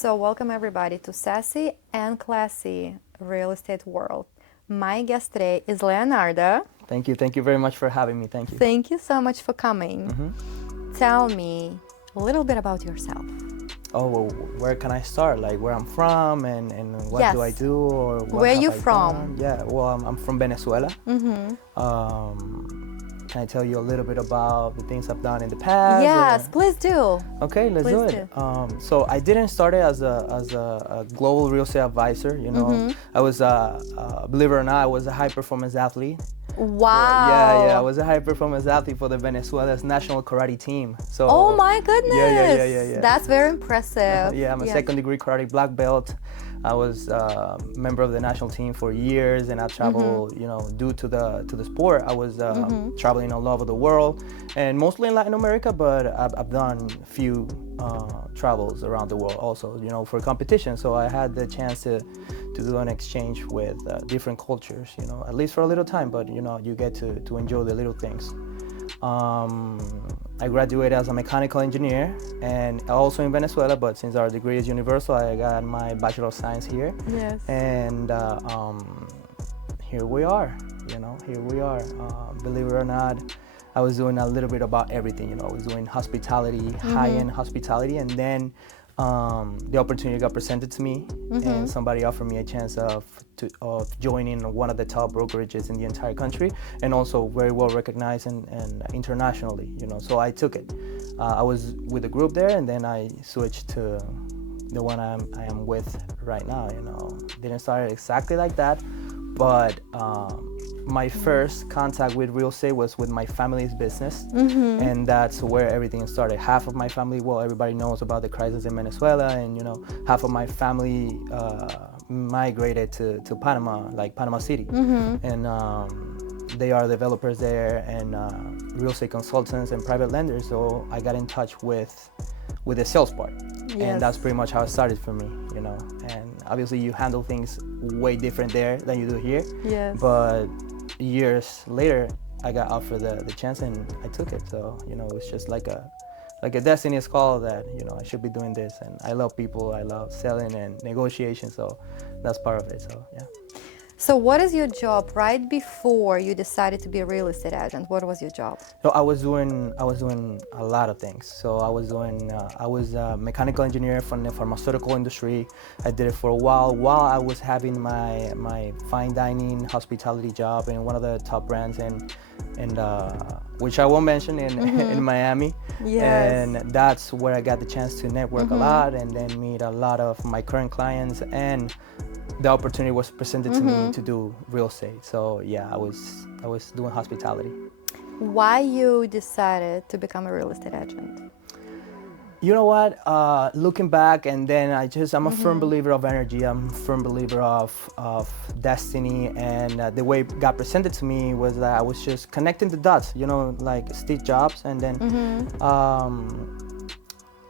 So welcome everybody to Sassy and Classy Real Estate World. My guest today is Leonardo. Thank you. Thank you very much for having me. Thank you. Thank you so much for coming. Tell me a little bit about yourself. Oh, well, where can I start? Like where I'm from and what Yes. do I do or what Where have you I from? done? Yeah, well, I'm from Venezuela. Can I tell you a little bit about the things I've done in the past? Yes, or- please do. Okay, let's do Please it. So I didn't start it as a global real estate advisor. You know, I was believe it or not, I was a high performance athlete. Wow. Yeah. I was a high performance athlete for the Venezuela's national karate team. So. Oh my goodness. Yeah. That's very impressive. Yeah, I'm a second degree karate black belt. I was a member of the national team for years, and I traveled, due to the sport. I was traveling all over the world, and mostly in Latin America, but I've done a few travels around the world also, for competition. So I had the chance to do an exchange with different cultures, at least for a little time, but you get to enjoy the little things. I graduated as a mechanical engineer and also in Venezuela, but since our degree is universal, I got my Bachelor of Science here. Yes. And here we are, believe it or not, I was doing a little bit about everything, I was doing hospitality, high-end hospitality, and then the opportunity got presented to me, and somebody offered me a chance of joining one of the top brokerages in the entire country, and also very well recognized and internationally. So I took it. I was with a group there, and then I switched to the one I am with right now. Didn't start exactly like that, but my first contact with real estate was with my family's business, and that's where everything started. Half of my family, well, everybody knows about the crisis in Venezuela, and half of my family migrated to Panama, like Panama City, and they are developers there and real estate consultants and private lenders. So I got in touch with the sales part, and that's pretty much how it started for me, And obviously, you handle things way different there than you do here. Yes. But years later, I got offered the chance, and I took it. So it's just like a destiny's call that I should be doing this. And I love people, I love selling and negotiation, so that's part of it. So yeah. So what is your job right before you decided to be a real estate agent? What was your job? So I was doing a lot of things. So I was a mechanical engineer from the pharmaceutical industry. I did it for a while I was having my fine dining hospitality job in one of the top brands and which I won't mention in Miami. Yes. And that's where I got the chance to network a lot and then meet a lot of my current clients, and the opportunity was presented to me to do real estate. So yeah, I was doing hospitality. Why you decided to become a real estate agent? You know what? Looking back, and then I'm a firm believer of energy. I'm a firm believer of destiny, and the way it got presented to me was that I was just connecting the dots, like Steve Jobs, and then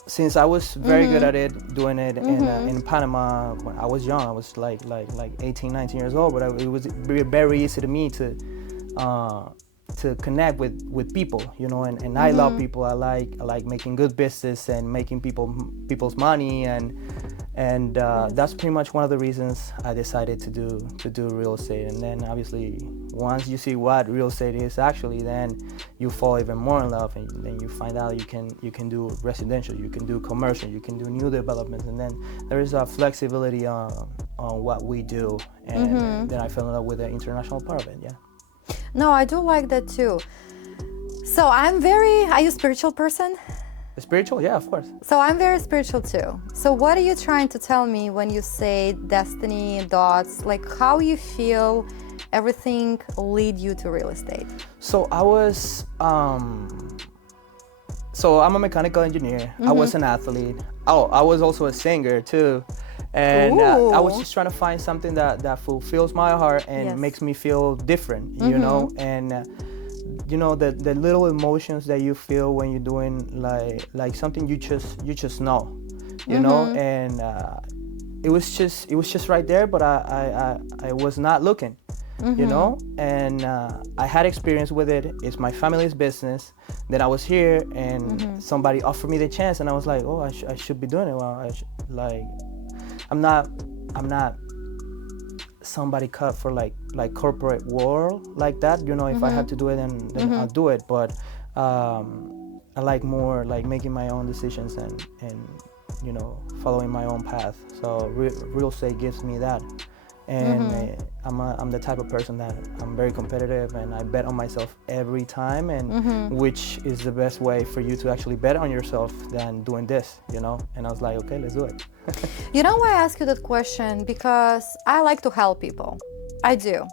since I was very good at it, doing it in Panama when I was young, I was like 18, 19 years old, but it was very easy to me to connect with people, and I love people. I like making good business and making people's money, and that's pretty much one of the reasons I decided to do real estate. And then obviously once you see what real estate is actually, then you fall even more in love, and then you find out you can do residential, you can do commercial, you can do new developments, and then there is a flexibility on what we do, and then I fell in love with the international part of it. Yeah. No, I do like that too. So are you a spiritual person? Spiritual? Yeah, of course. So I'm very spiritual too. So what are you trying to tell me when you say destiny, dots, like how you feel everything lead you to real estate? So I was, so I'm a mechanical engineer. I was an athlete. Oh, I was also a singer too. And I was just trying to find something that fulfills my heart and makes me feel different, and the little emotions that you feel when you're doing like something you just know, and it was just right there, but I was not looking. And I had experience with it. It's my family's business. Then I was here, and somebody offered me the chance, and I was like, oh, I should be doing it. Well, like, I'm not somebody cut for like corporate world like that. You know, if I have to do it, then I'll do it. But I like more like making my own decisions and you know, following my own path. So real estate gives me that. And I'm the type of person that I'm very competitive, and I bet on myself every time, and which is the best way for you to actually bet on yourself than doing this, you know? And I was like, okay, let's do it. You know why I ask you that question? Because I like to help people. I do.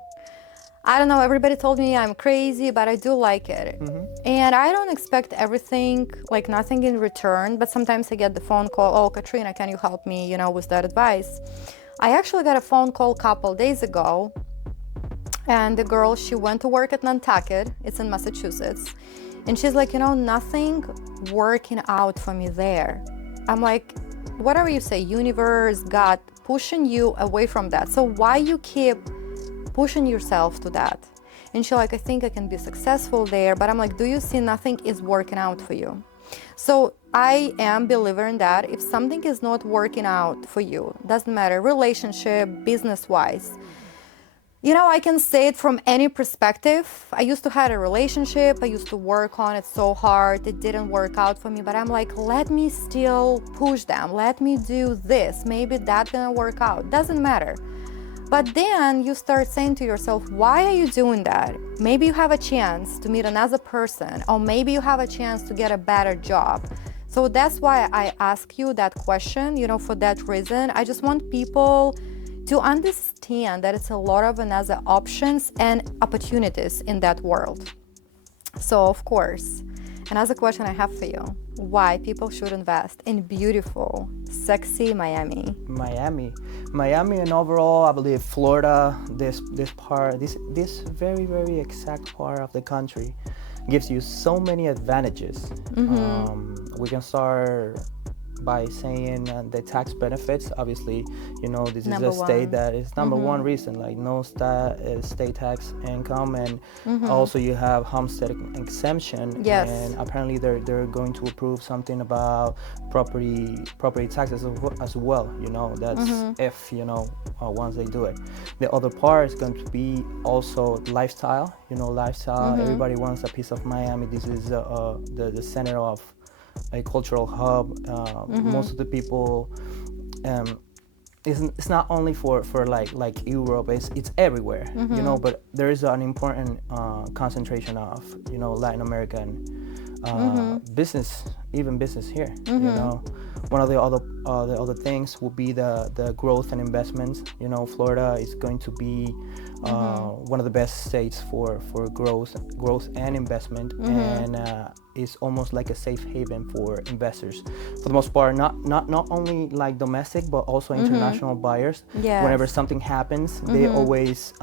I don't know, everybody told me I'm crazy, but I do like it. And I don't expect everything, like nothing in return, but sometimes I get the phone call, oh, Katrina, can you help me, you know, with that advice? I actually got a phone call a couple days ago, and the girl, she went to work at Nantucket, it's in Massachusetts, and she's like, you know, nothing working out for me there. I'm like, whatever you say, universe, God, pushing you away from that. So why you keep pushing yourself to that? And she's like, I think I can be successful there, but I'm like, do you see nothing is working out for you? So I am a believer in that. If something is not working out for you, doesn't matter, relationship, business-wise, you know, I can say it from any perspective. I used to have a relationship, I used to work on it so hard, it didn't work out for me, but I'm like, let me still push them, let me do this, maybe that's gonna work out, doesn't matter. But then you start saying to yourself, why are you doing that? Maybe you have a chance to meet another person, or maybe you have a chance to get a better job. So that's why I ask you that question, you know, for that reason. I just want people to understand that it's a lot of another options and opportunities in that world. So of course, another question I have for you, why people should invest in beautiful, sexy Miami? Miami, and overall, I believe Florida, this very, very exact part of the country gives you so many advantages. We can start by saying the tax benefits. Obviously, you know, this Number is a state one. that is number one reason, like no state tax income, and also you have homestead exemption. Yes. And apparently they're going to approve something about property taxes as well. You know, that's if, you know, once they do it. The other part is going to be also lifestyle. You know, lifestyle. Everybody wants a piece of Miami. This is the center of a cultural hub. Most of the people, it's not only for like Europe. It's everywhere, you know. But there is an important concentration of, you know, Latin American business, even business here. You know, one of the other things will be the growth and investments. You know, Florida is going to be one of the best states for growth and investment, and is almost like a safe haven for investors for the most part, not only like domestic but also international buyers. Yes. Whenever something happens, they always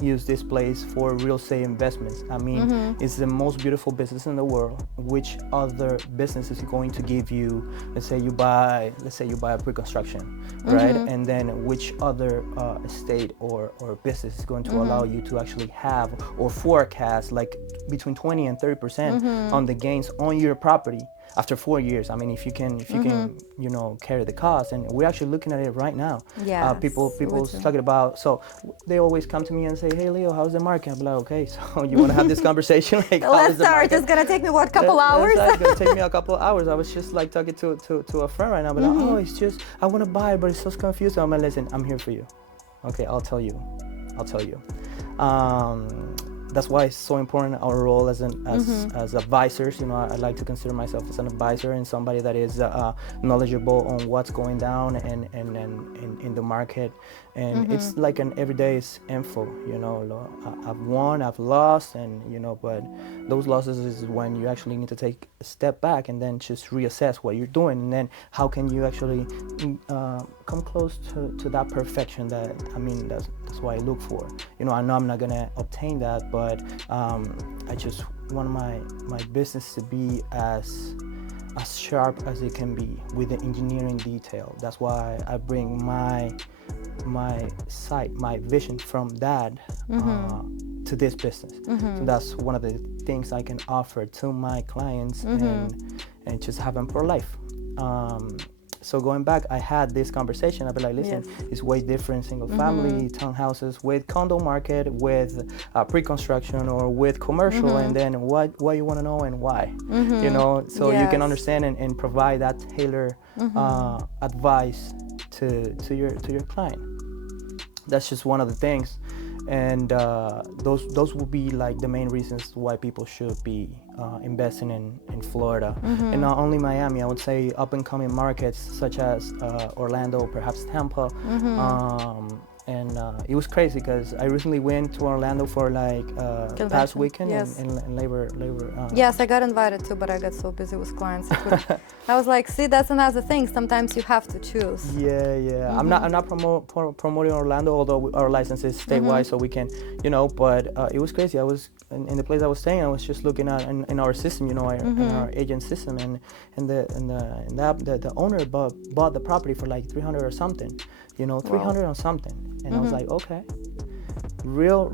use this place for real estate investments. I mean, it's the most beautiful business in the world. Which other business is going to give you, let's say you buy a pre-construction, right? And then which other estate or business is going to allow you to actually have or forecast like between 20 and 30% on the gains on your property after 4 years? I mean, if you can, you know, carry the cost, and we're actually looking at it right now. Yes, People talking about, so they always come to me and say, hey Leo, how's the market? I'm like, okay, so you want to have this conversation? Like, Let's start. It's gonna take me what, couple hours? It's gonna take me a couple of hours. I was just like talking to a friend right now, but like, oh, it's just, I want to buy it, but it's so confused. So I'm like, listen, I'm here for you. Okay, I'll tell you. That's why it's so important, our role as advisors. You know, I like to consider myself as an advisor and somebody that is knowledgeable on what's going down and in the market. And it's like an everyday info, you know. I've won, I've lost, and you know, but those losses is when you actually need to take a step back and then just reassess what you're doing, and then how can you actually come close to that perfection that, I mean, that's what I look for. You know, I know I'm not gonna obtain that, but I just want my business to be as sharp as it can be with the engineering detail. That's why I bring my sight, my vision from that to this business. So that's one of the things I can offer to my clients and just have them for life. So going back, I had this conversation. I'd be like, listen, it's way different single family, townhouses with condo market, with pre-construction or with commercial, and then what you want to know and why, you know, so you can understand and provide that tailored advice to your client. That's just one of the things. And those will be like the main reasons why people should be investing in Florida. And not only Miami, I would say up and coming markets such as Orlando, perhaps Tampa. And it was crazy because I recently went to Orlando for like past weekend in labor. Yes, I got invited too, but I got so busy with clients. I was like, see, that's another thing. Sometimes you have to choose. Yeah. I'm not promoting Orlando, although our license is statewide, so we can, you know. But it was crazy. I was in the place I was staying. I was just looking at in our system, you know, in our agent system, and the owner bought the property for like 300 or something, you know, 300 or something. And I was like, okay, real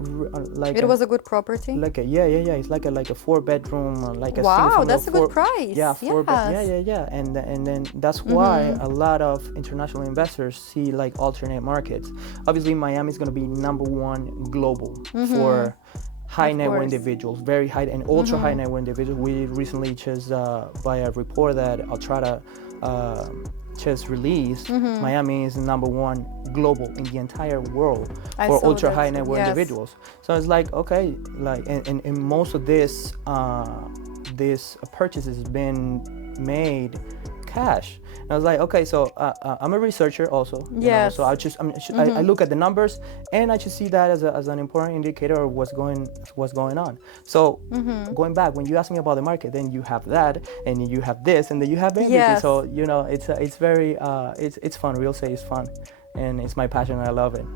like it was a good property. Like it's like a 4-bedroom, like a wow, that's a good price. Yeah, 4 bed. Yeah. And then that's why a lot of international investors see like alternate markets. Obviously, Miami is going to be #1 global for high net worth individuals, very high and ultra high net worth individuals. We recently just by a report that I'll try to just released, Miami is #1 global in the entire world for ultra high net worth individuals. So it's like, okay, like and most of this purchases been made cash. And I was like, okay, so I'm a researcher also. Yes. So I look at the numbers, and I just see that as an important indicator of what's going on. So going back, when you ask me about the market, then you have that, and you have this, and then you have everything. Yes. So you know, it's very it's fun. Real estate is fun, and it's my passion, and I love it.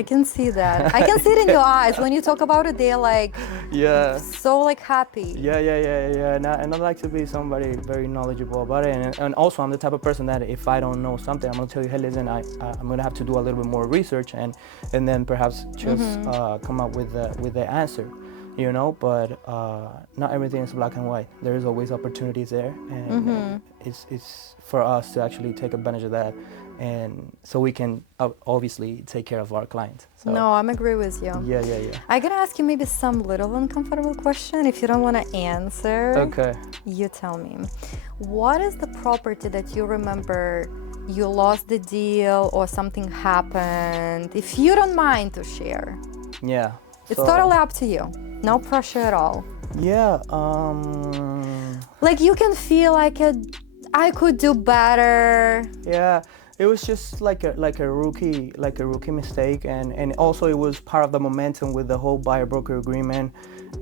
I can see that. I can see it in your eyes when you talk about it. They're like, so like happy. Yeah. And I like to be somebody very knowledgeable about it. And also, I'm the type of person that if I don't know something, I'm gonna tell you, hey, listen, I'm gonna have to do a little bit more research and then perhaps just come up with the answer, you know. But not everything is black and white. There is always opportunities there, and it's for us to actually take advantage of that. And so we can obviously take care of our clients. So. No, I'm agree with you. Yeah. I'm gonna ask you maybe some little uncomfortable question. If you don't want to answer, okay, you tell me. What is the property that you remember you lost the deal or something happened? If you don't mind to share. Yeah. It's totally up to you. No pressure at all. Yeah. Like you can feel like I could do better. Yeah. It was just like a rookie mistake, and also it was part of the momentum with the whole buyer broker agreement,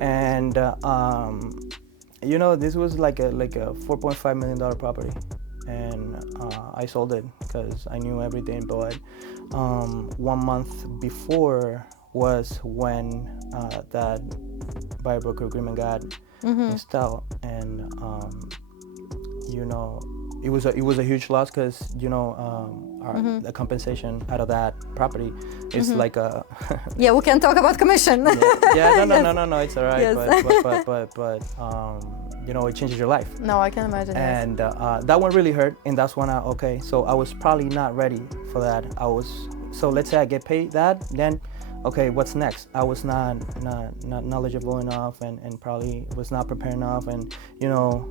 and you know, this was like a $4.5 million property, and I sold it because I knew everything. But 1 month before was when that buyer broker agreement got installed, and you know. It was a huge loss because, you know, the compensation out of that property is like a yeah, we can talk about commission. No, it's all right. Yes. But you know, it changes your life. No, I can imagine. And that one really hurt, and that's when so I was probably not ready for that. So let's say I get paid that, then okay, what's next? I was not knowledgeable enough, and probably was not prepared enough. And you know,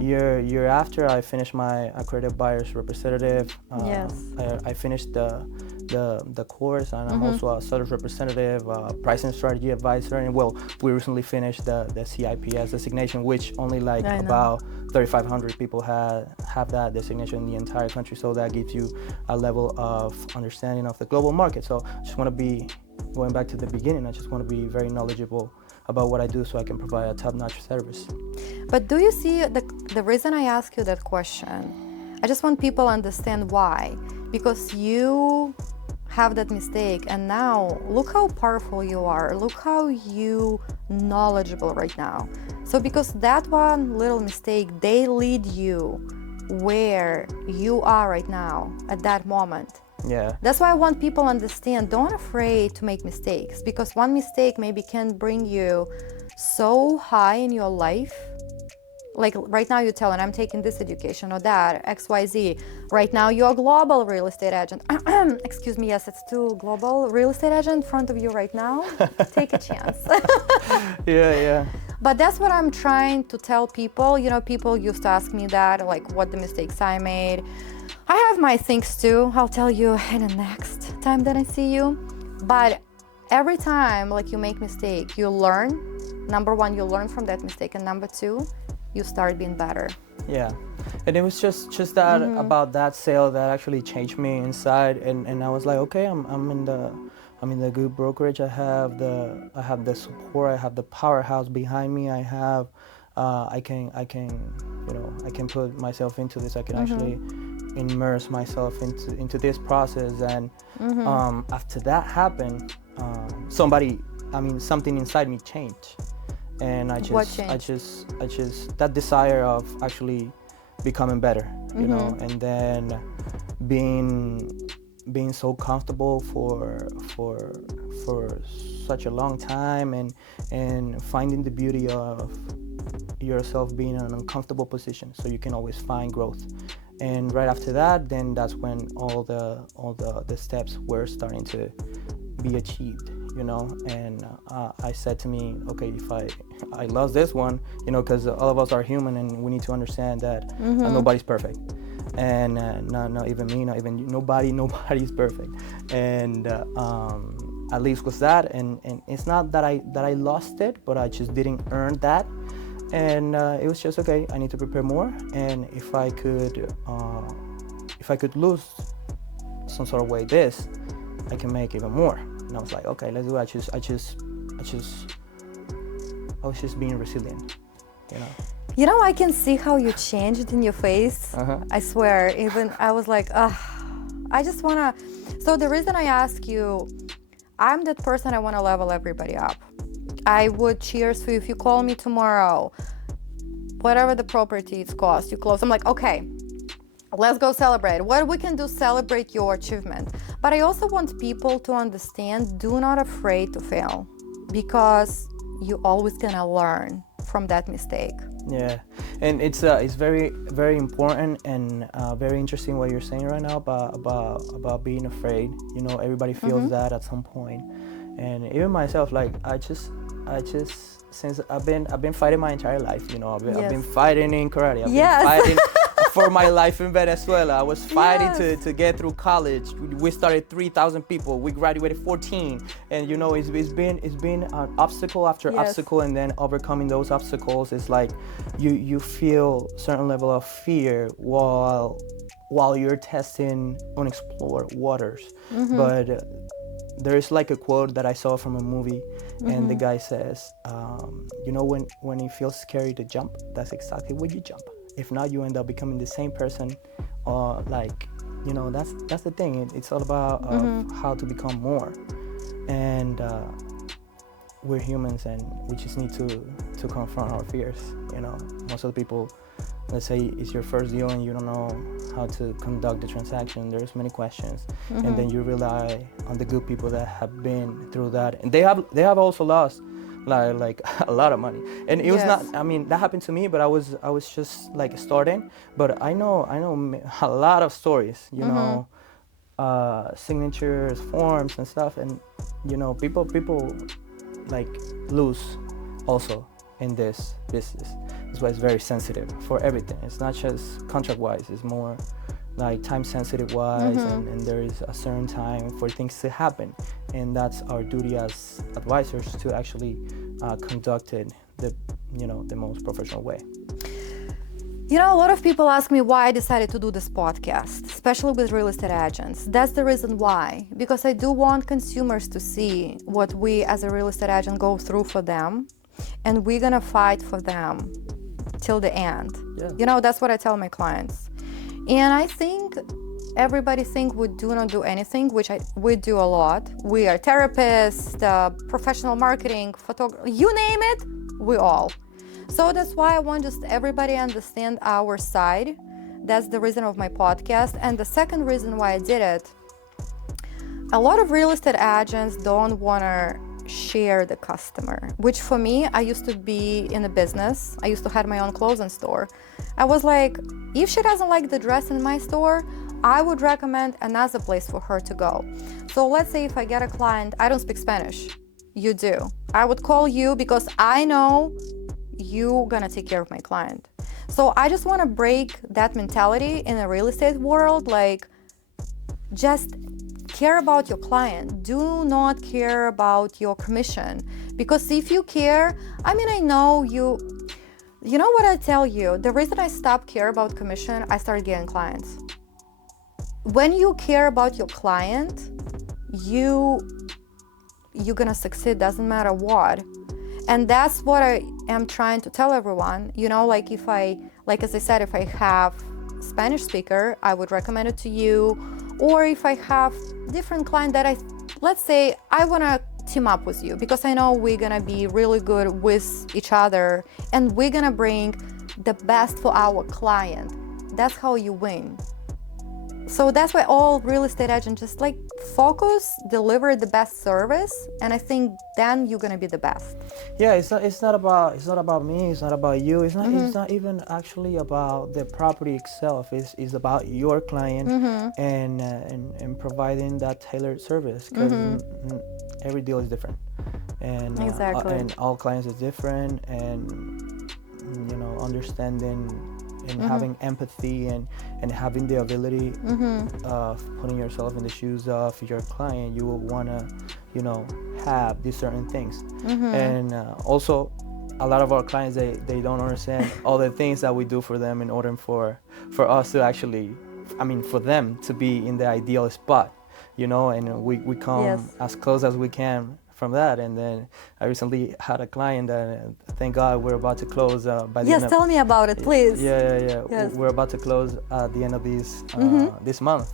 year after I finished my accredited buyer's representative, I finished the course, and I'm also a seller's representative, pricing strategy advisor. And well, we recently finished the CIPS designation, which only like about 3,500 people have that designation in the entire country. So that gives you a level of understanding of the global market. So I just want to be going back to the beginning. I just want to be very knowledgeable about what I do so I can provide a top-notch service. But do you see the reason I ask you that question? I just want people to understand why. Because you have that mistake, and now look how powerful you are. Look how you knowledgeable right now. So because that one little mistake, they lead you where you are right now at that moment. Yeah. That's why I want people to understand, don't afraid to make mistakes, because one mistake maybe can bring you so high in your life, like right now you're telling I'm taking this education or that, XYZ. Right now you're a global real estate agent. Excuse me, yes, it's too global real estate agent in front of you right now. Take a chance. Yeah. But that's what I'm trying to tell people. You know, people used to ask me that, like what the mistakes I made. I have my things too. I'll tell you in the next time that I see you. But every time like you make mistake, you learn. Number one, you learn from that mistake, and number two, you start being better. Yeah, and it was just that about that sale that actually changed me inside, and I was like, okay, I'm in the good brokerage. I have the support. I have the powerhouse behind me. I have I can I can put myself into this. I can actually immerse myself into this process, and after that happened, something inside me changed. And I just that desire of actually becoming better, you know, and then being so comfortable for such a long time, and finding the beauty of yourself being in an uncomfortable position, so you can always find growth. And right after that, then that's when all the steps were starting to be achieved, you know. And I said to me, okay, if I lost this one, you know, because all of us are human, and we need to understand that nobody's perfect, and not even me, not even you, nobody's perfect. And at least was that, and it's not that I lost it, but I just didn't earn that. And it was just, okay, I need to prepare more, and if I could lose some sort of way this, I can make even more. And I was like, okay, let's do it. I was just being resilient, you know. You know, I can see how you changed in your face. I swear, even I was like, I just wanna. So the reason I ask you, I'm that person, I wanna level everybody up. I would cheers for you if you call me tomorrow, whatever the property it's cost, you close. I'm like, okay, let's go celebrate. What we can do, celebrate your achievement. But I also want people to understand, do not afraid to fail, because you're always gonna learn from that mistake. Yeah, and it's very, very important, and very interesting what you're saying right now about being afraid. You know, everybody feels that at some point, and even myself, like I just since I've been fighting my entire life. You know, I've been fighting in karate. I've been fighting for my life in Venezuela. I was fighting to get through college. We started 3,000 people. We graduated 14, and you know, it's been an obstacle after obstacle, and then overcoming those obstacles is like you feel certain level of fear while you're testing unexplored waters. But there's like a quote that I saw from a movie, and the guy says, you know, when it feels scary to jump, that's exactly when you jump. If not, you end up becoming the same person. Like, you know, that's the thing. It's all about how to become more. And we're humans, and we just need to confront our fears. You know, most of the people, let's say it's your first deal and you don't know how to conduct the transaction, there's many questions, and then you rely on the good people that have been through that, and they have also lost like a lot of money. And it was not, I mean, that happened to me, but I was just like starting. But I know a lot of stories, you know, signatures, forms and stuff, and you know, people like lose also in this business. That's why it's very sensitive for everything. It's not just contract-wise, it's more like time-sensitive wise, and there is a certain time for things to happen. And that's our duty as advisors to actually conduct it the most professional way. You know, a lot of people ask me why I decided to do this podcast, especially with real estate agents. That's the reason why, because I do want consumers to see what we as a real estate agent go through for them, and we're gonna fight for them till the end. You know, that's what I tell my clients. And I think everybody think we do not do anything, which we do a lot. We are therapists, professional marketing, photography, you name it, we all. So that's why I want just everybody understand our side. That's the reason of my podcast. And the second reason why I did it, a lot of real estate agents don't want to share the customer, which for me, I used to be in a business. I used to have my own clothing store. I was like, if she doesn't like the dress in my store, I would recommend another place for her to go. So let's say if I get a client, I don't speak Spanish. You do. I would call you because I know you're gonna take care of my client. So I just want to break that mentality in the real estate world. Like, just care about your client. Do not care about your commission. Because if you care, I mean, I know you know what I tell you, the reason I stopped care about commission, I started getting clients. When you care about your client, you're gonna succeed, doesn't matter what. And that's what I am trying to tell everyone. You know, like as I said, if I have Spanish speaker, I would recommend it to you. Or if I have different client that let's say I wanna team up with you because I know we're gonna be really good with each other and we're gonna bring the best for our client. That's how you win. So that's why all real estate agents just like focus, deliver the best service, and I think then you're gonna be the best. Yeah, it's not about me, it's not about you, it's not even actually about the property itself. It's about your client and providing that tailored service, because every deal is different, and Exactly. And all clients is different, and you know, understanding and having empathy and having the ability of putting yourself in the shoes of your client, you will want to, you know, have these certain things. And also, a lot of our clients, they don't understand all the things that we do for them in order for us to actually, I mean, for them to be in the ideal spot, you know, and we come as close as we can from that. And then I recently had a client that, thank God, we're about to close by the end of, tell me about it, please. Yes. We're about to close at the end of this month,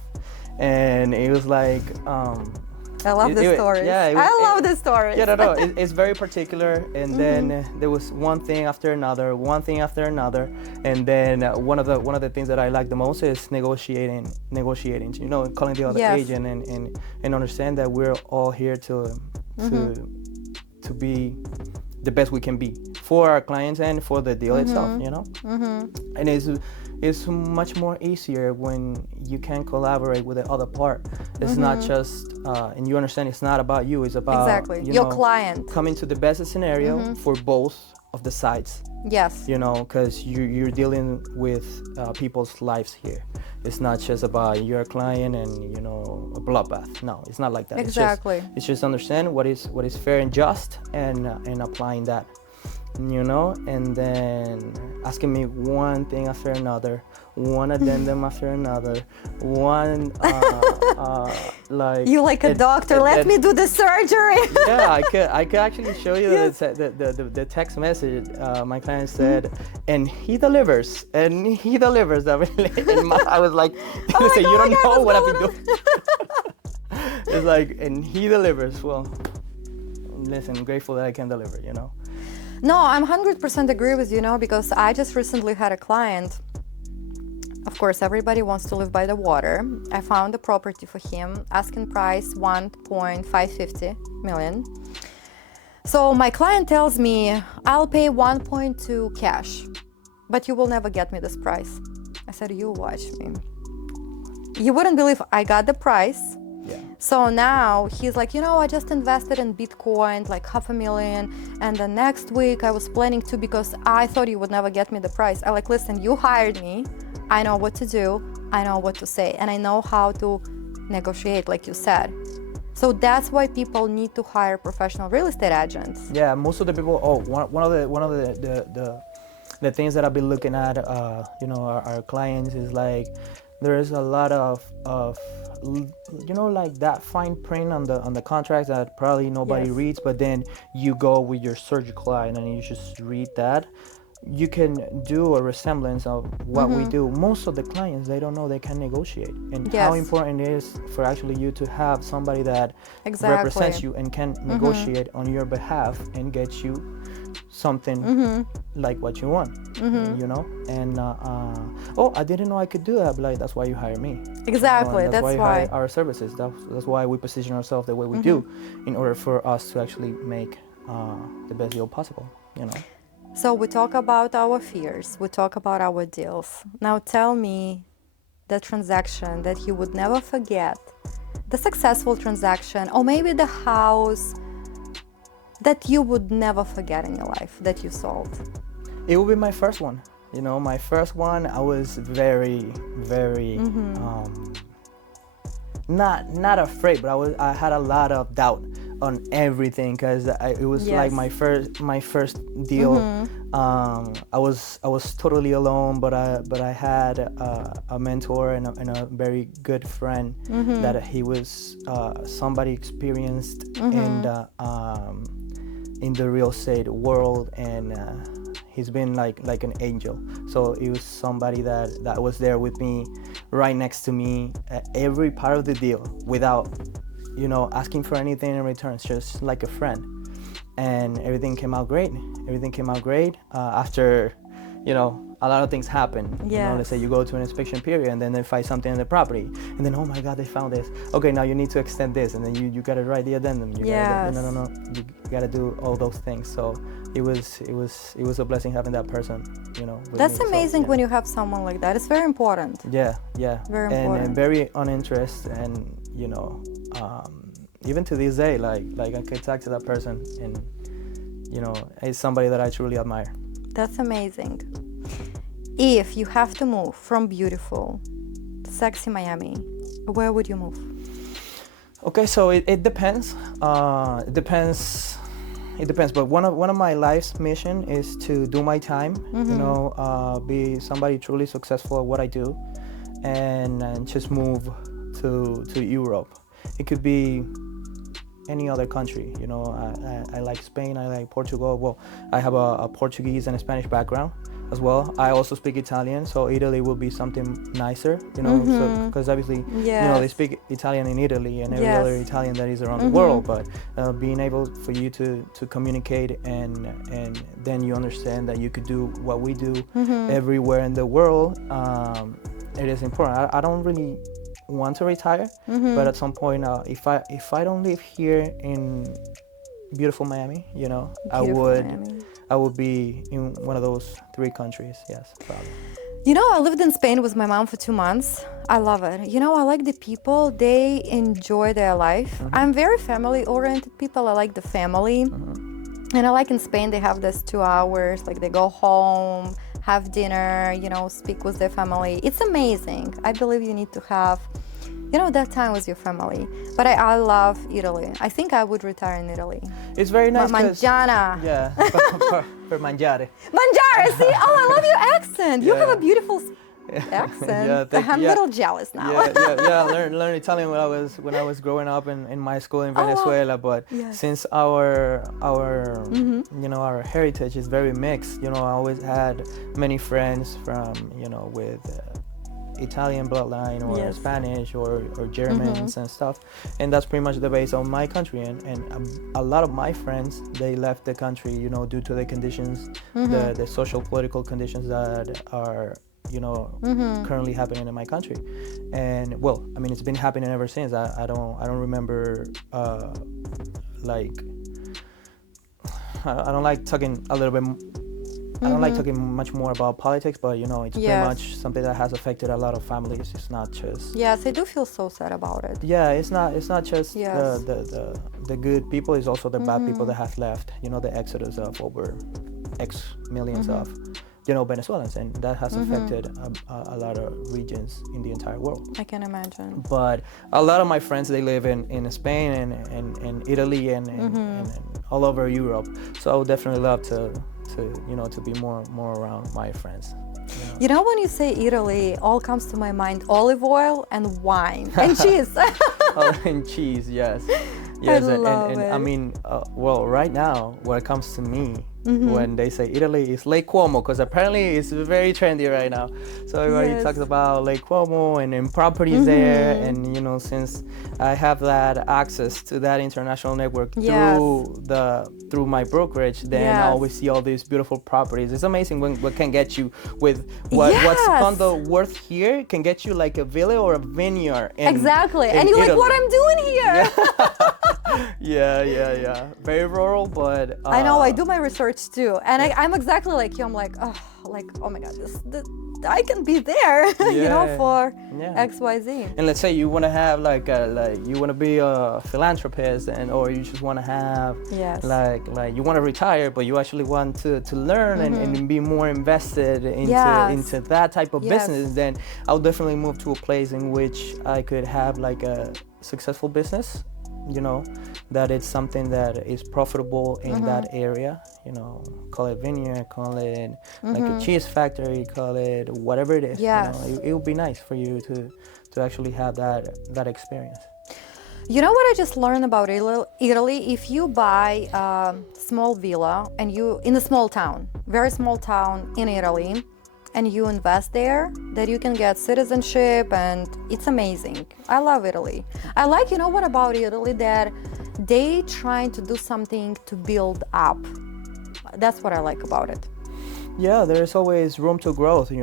and it was like I love this story. I love this story. Yeah, no, it's very particular. And then there was one thing after another, and then one of the things that I like the most is negotiating. You know, calling the other agent and understand that we're all here to be the best we can be for our clients and for the deal itself, you know. And it's much more easier when you can collaborate with the other part. It's not just and you understand it's not about you, it's about your client coming to the best scenario for both of the sides. Yes. You know, because you're dealing with people's lives here. It's not just about your client and, you know, a bloodbath. No, it's not like that. Exactly. It's just understand what is fair and just, and applying that, you know, and then asking me one thing after another, one addendum after another, one like you like a doctor. Let me do the surgery. Yeah, I could actually show you the text message. My client said, and he delivers. I was like, you don't know what I've been doing. It's like, and he delivers. Well, listen, I'm grateful that I can deliver, you know. No, I'm 100% agree with you, know, because I just recently had a client. Of course, everybody wants to live by the water. I found a property for him, asking price 1.550 million. So my client tells me, I'll pay 1.2 cash, but you will never get me this price. I said, you watch me. You wouldn't believe I got the price. Yeah. So now he's like, you know, I just invested in Bitcoin, like $500,000. And the next week I was planning to, because I thought you would never get me the price. I like, listen, you hired me. I know what to do. I know what to say. And I know how to negotiate, like you said. So that's why people need to hire professional real estate agents. Yeah, most of the people, one of the things that I've been looking at, you know, our clients is like, there's a lot of you know, like that fine print on the contracts that probably nobody reads, but then you go with your surgical eye and you just read that. You can do a resemblance of what we do. Most of the clients, they don't know they can negotiate, and how important it is for actually you to have somebody that represents you and can negotiate on your behalf and get you something like what you want, you know. And oh, I didn't know I could do that. But like, that's why you hire me. Exactly. You know, that's why you why. hire our services. That's why we position ourselves the way we do, in order for us to actually make the best deal possible. You know. So we talk about our fears. We talk about our deals. Now tell me the transaction that you would never forget, the successful transaction, or maybe the house that you would never forget in your life that you sold. It will be my first one. You know, my first one. I was very, very not afraid, but I had a lot of doubt on everything, because it was like my first deal. I was totally alone, but I had a mentor and a very good friend that he was somebody experienced in the real estate world, and he's been like an angel. So it was somebody that was there with me, right next to me at every part of the deal, without, you know, asking for anything in return. It's just like a friend. And everything came out great. After, you know, a lot of things happen. You know, let's say you go to an inspection period, and then they find something in the property, and then, oh my God, they found this. Okay, now you need to extend this, and then you gotta write the addendum. You gotta do all those things. So it was a blessing having that person, you know. That's amazing. So, when you have someone like that. It's very important. Yeah. Very important. And very uninterested, and you know, even to this day, like I could talk to that person, and you know, it's somebody that I truly admire. That's amazing. If you have to move from beautiful, sexy Miami, where would you move? Okay, so it depends. It depends. But one of my life's mission is to do my time. You know, be somebody truly successful at what I do, and just move to Europe. It could be any other country. You know, I like Spain, I like Portugal. Well, I have a Portuguese and a Spanish background as well. I also speak Italian, so Italy will be something nicer, you know, because obviously, you know, they speak Italian in Italy and every other Italian that is around the world, but being able for you to communicate, and then you understand that you could do what we do everywhere in the world, it is important. I don't really want to retire, but at some point, if I don't live here in beautiful Miami, you know, I would be in one of those 3 countries. Yes, probably. You know, I lived in Spain with my mom for 2 months. I love it. You know, I like the people. They enjoy their life. I'm very family-oriented people. I like the family. And I like in Spain, they have this 2 hours, like they go home, have dinner, you know, speak with their family. It's amazing. I believe you need to have, you know, that time with your family. But I love Italy. I think I would retire in Italy. It's very nice. Mangiana. Yeah, per mangiare. Mangiare, see? Oh, I love your accent. You have a beautiful accent. I'm a little jealous now. I learned Italian when I was growing up in my school in Venezuela. But since our you know, our heritage is very mixed, you know, I always had many friends from, you know, with Italian bloodline, or Spanish, or Germans and stuff, and that's pretty much the base of my country. And a lot of my friends, they left the country, you know, due to the conditions, the social political conditions that are, you know, currently happening in my country. And well, I mean, it's been happening ever since. I don't remember like I don't like talking a little bit. I don't like talking much more about politics, but you know, it's pretty much something that has affected a lot of families. It's not just. Yes, I do feel so sad about it. Yeah, it's not just the good people. It's also the bad people that have left. You know, the exodus of over X millions of, you know, Venezuelans, and that has affected a lot of regions in the entire world. I can imagine. But a lot of my friends, they live in Spain and Italy and all over Europe. So I would definitely love to you know, to be more around my friends. You know, when you say Italy, all comes to my mind olive oil and wine and cheese. And cheese, yes. I love it. I mean, well, right now, what comes to me when they say Italy is Lake Como, because apparently it's very trendy right now. So everybody talks about Lake Como and properties there, and you know, since I have that access to that international network through through my brokerage, then I always see all these beautiful properties. It's amazing what can get you with what's condo worth here can get you like a villa or a vineyard. Exactly. In and you're Italy. like, what I'm doing here? Yeah. Very rural, but I know, I do my research too. And I'm exactly like you. I'm like, oh my God, this I can be there, for XYZ. And let's say you want to have you want to be a philanthropist, or you just want to have like you want to retire, but you actually want to learn and be more invested into that type of business. Then I'll definitely move to a place in which I could have like a successful business. That it's something that is profitable in that area, call it vineyard, call it like a cheese factory, call it whatever it is. It would be nice for you to actually have that experience. You know what I just learned about Italy? If you buy a small villa and you in a small town, very small town in Italy, and you invest there, that you can get citizenship, and it's amazing. I love Italy. I like, what about Italy? That they trying to do something to build up. That's what I like about it. Yeah, there's always room to growth, and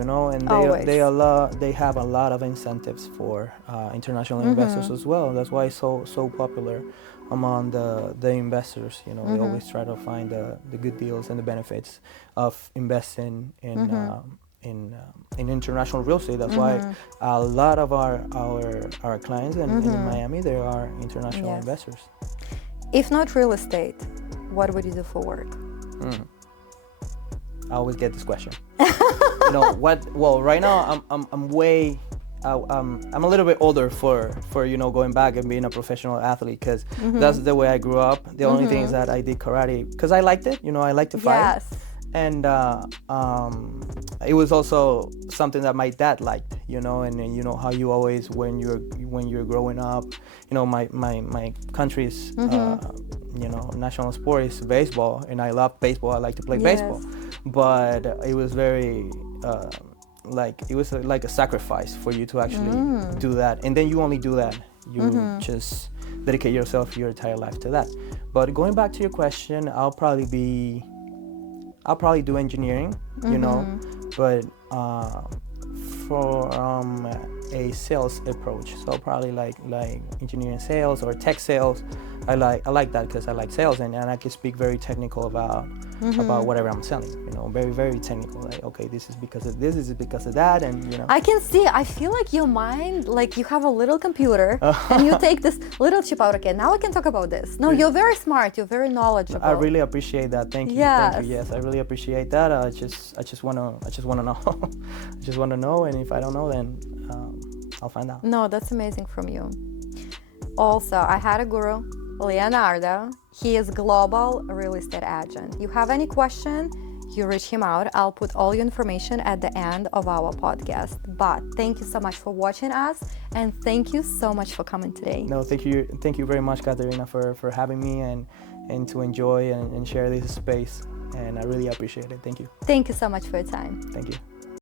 they have a lot of incentives for international investors as well. That's why it's so popular among the investors. They always try to find the good deals and the benefits of investing in international real estate. That's why a lot of our clients in Miami, they are international investors. If not real estate, what would you do for work? I always get this question. Well, right now I'm way I'm a little bit older for going back and being a professional athlete, because that's the way I grew up. The only thing is that I did karate because I liked it. I liked to fight. And it was also something that my dad liked, and how you always when you're growing up, my country's national sport is baseball, and I love baseball. I like to play baseball, but it was very like a sacrifice for you to actually do that, and then you only do that. You just dedicate yourself your entire life to that. But going back to your question, I'll probably do engineering, but from a sales approach. So probably like engineering sales or tech sales. I like that because I like sales, and I can speak very technical about whatever I'm selling. Very, very technical. Like, okay, this is because of this is because of that, and I can see. I feel like your mind, like you have a little computer, and you take this little chip out. Okay, now I can talk about this. No, you're very smart. You're very knowledgeable. I really appreciate that. Thank you. Yes. Thank you. Yes, I really appreciate that. I just wanna know. I just wanna know, and if I don't know, then I'll find out. No, that's amazing from you. Also, I had a guru, Leonardo. He is global real estate agent. You have any question, you reach him out. I'll put all your information at the end of our podcast. But thank you so much for watching us, and thank you so much for coming today. No, thank you very much, Katerina, for having me and to enjoy and share this space. And I really appreciate it. Thank you. Thank you so much for your time. Thank you.